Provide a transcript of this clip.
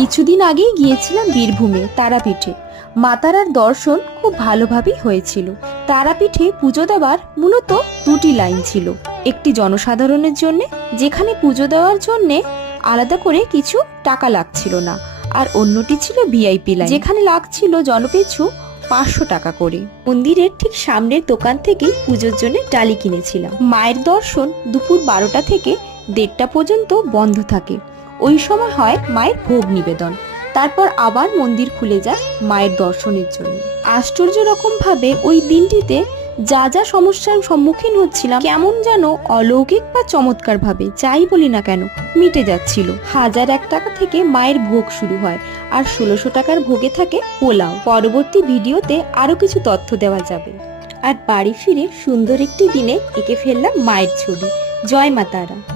কিছুদিন আগেই গিয়েছিলাম বীরভূমে তারাপীঠে। মা তারার দর্শন খুব ভালোভাবেই হয়েছিল। তারাপীঠে পুজো দেওয়ার মূলত দুটি লাইন ছিল, একটি জনসাধারণের জন্যে, যেখানে পুজো দেওয়ার জন্যে আলাদা করে কিছু টাকা লাগছিল না, আর অন্যটি ছিল ভিআইপি লাইন, যেখানে লাগছিল জনপিছু 500 টাকা করে। মন্দিরের ঠিক সামনের দোকান থেকেই পুজোর জন্য ডালি কিনেছিলাম। মায়ের দর্শন দুপুর 12টা থেকে 1:30 পর্যন্ত বন্ধ থাকে। ওই সময় হয় মায়ের ভোগ নিবেদন, তারপর আবার মন্দির খুলে যায় মায়ের দর্শনের জন্য। আশ্চর্য রকম ভাবে ওই দিনটিতে যা যা সমস্যার সম্মুখীন হচ্ছিলাম, কেমন যেন অলৌকিক বা চমৎকার ভাবে, যাই বলি না কেন, মিটে যাচ্ছিল। 1001 টাকা থেকে মায়ের ভোগ শুরু হয়, আর 1600 টাকার ভোগে থাকে পোলাও। পরবর্তী ভিডিওতে আরো কিছু তথ্য দেওয়া যাবে। আর বাড়ি ফিরে সুন্দর একটি দিনে এঁকে ফেললাম মায়ের ছবি। জয় মা তারা।